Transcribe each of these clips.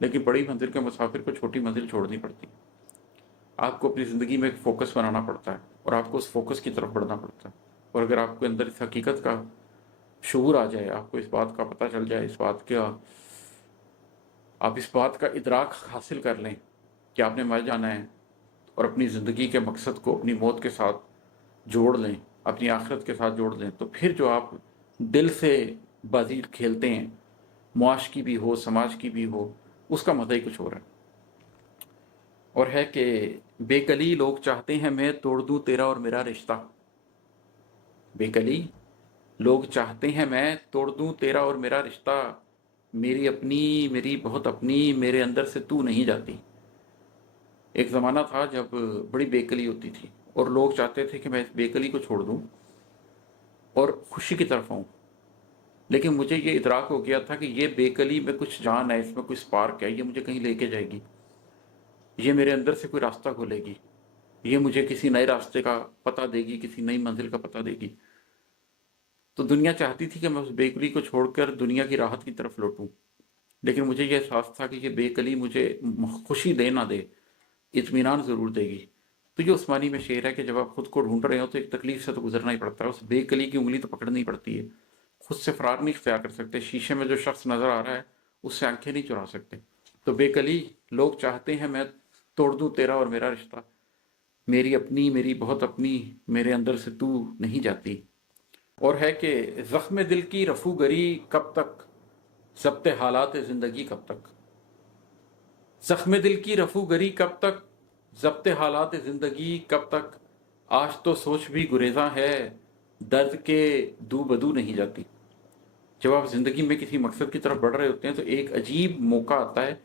लेकिन बड़ी मंजिल के मुसाफिर को छोटी मंजिल छोड़नी पड़ती है। आपको अपनी ज़िंदगी में एक फ़ोकस बनाना पड़ता है और आपको उस फ़ोकस की तरफ बढ़ना पड़ता है। और अगर आपके अंदर इस हकीकत का शऊर आ जाए, आपको इस बात का पता चल जाए, इस बात का आप इस बात का इदराक हासिल कर लें कि आपने मर जाना है और अपनी ज़िंदगी के मकसद को अपनी मौत के साथ जोड़ लें, अपनी आखिरत के साथ जोड़ लें, तो फिर जो आप दिल से बाजी खेलते हैं, मुआश की भी हो, समाज की भी हो, उसका मज़ा ही कुछ और है। और है कि बेकली लोग चाहते हैं मैं तोड़ दूं तेरा और मेरा रिश्ता। बेकली लोग चाहते हैं मैं तोड़ दूं तेरा और मेरा रिश्ता। मेरी अपनी, मेरी बहुत अपनी, मेरे अंदर से तू नहीं जाती। एक ज़माना था जब बड़ी बेकली होती थी और लोग चाहते थे कि मैं इस बेकली को छोड़ दूं और खुशी की तरफ आऊं। लेकिन मुझे ये इदराक हो गया था कि ये बेकली में कुछ जान है, इसमें कोई स्पार्क है, ये मुझे कहीं लेके जाएगी, ये मेरे अंदर से कोई रास्ता खोलेगी, ये मुझे किसी नए रास्ते का पता देगी, किसी नई मंजिल का पता देगी। तो दुनिया चाहती थी कि मैं उस बेकली को छोड़कर दुनिया की राहत की तरफ लौटूं। लेकिन मुझे यह एहसास था कि ये बेकली मुझे खुशी दे ना दे, इत्मीनान ज़रूर देगी। तो ये उस्मानी में शेर है कि जब आप खुद को ढूंढ रहे हो तो एक तकलीफ से तो गुजरना ही पड़ता है, उस बेकली की उंगली तो पकड़नी पड़ती है। खुद से फरार नहीं इख्तियार कर सकते, शीशे में जो शख्स नज़र आ रहा है उससे आंखें नहीं चुरा सकते। तो बेकली लोग चाहते हैं मैं तोड़ दूं तेरा और मेरा रिश्ता। मेरी अपनी, मेरी बहुत अपनी, मेरे अंदर से तू नहीं जाती। और है कि ज़ख्म दिल की रफूगरी कब तक, ज़ब्त हालात ज़िंदगी कब तक। ज़ख्म दिल की रफूगरी कब तक, ज़ब्त हालात ज़िंदगी कब तक। आज तो सोच भी गुरेज़ा है, दर्द के दू बदू नहीं जाती। जब आप ज़िंदगी में किसी मकसद की तरफ बढ़ रहे होते हैं तो एक अजीब मौका आता है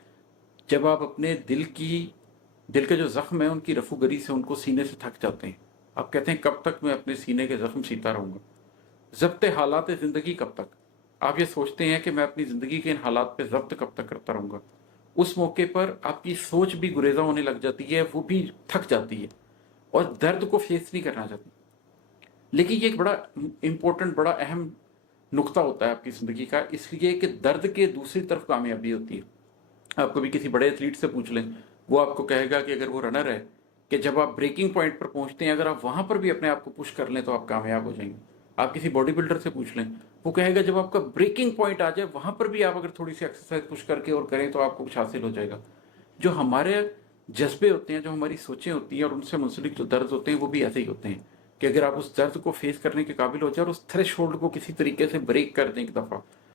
जब आप अपने दिल के जो ज़ख्म है उनकी रफूगरी से उनको सीने से थक जाते हैं। आप कहते हैं कब तक मैं अपने सीने के ज़ख्म सीता रहूँगा। ज़ब्त हालात ज़िंदगी कब तक, आप ये सोचते हैं कि मैं अपनी ज़िंदगी के इन हालात पे ज़ब्त कब तक करता रहूँगा। उस मौके पर आपकी सोच भी गुरेज़ा होने लग जाती है, वो भी थक जाती है और दर्द को फेस नहीं करना चाहती। लेकिन ये एक बड़ा इम्पोर्टेंट, बड़ा अहम नुक्ता होता है आपकी ज़िंदगी का, इसलिए कि दर्द के दूसरी तरफ कामयाबी होती है। आप कभी किसी बड़े एथलीट से पूछ लें, वो आपको कहेगा कि अगर वो रनर है, कि जब आप ब्रेकिंग पॉइंट पर पहुंचते हैं, अगर आप वहां पर भी अपने आप को पुश कर लें तो आप कामयाब हो जाएंगे। आप किसी बॉडी बिल्डर से पूछ लें, वो कहेगा जब आपका ब्रेकिंग पॉइंट आ जाए वहां पर भी आप अगर थोड़ी सी एक्सरसाइज पुश करके और करें तो आपको कुछ हासिल हो जाएगा। जो हमारे जज्बे होते हैं, जो हमारी सोचें होती हैं और उनसे मुंसलिक जो दर्द होते हैं, वो भी ऐसे ही होते हैं कि अगर आप उस दर्द को फेस करने के काबिल हो जाए और उस थ्रेश होल्ड को किसी तरीके से ब्रेक कर दें एक दफ़ा,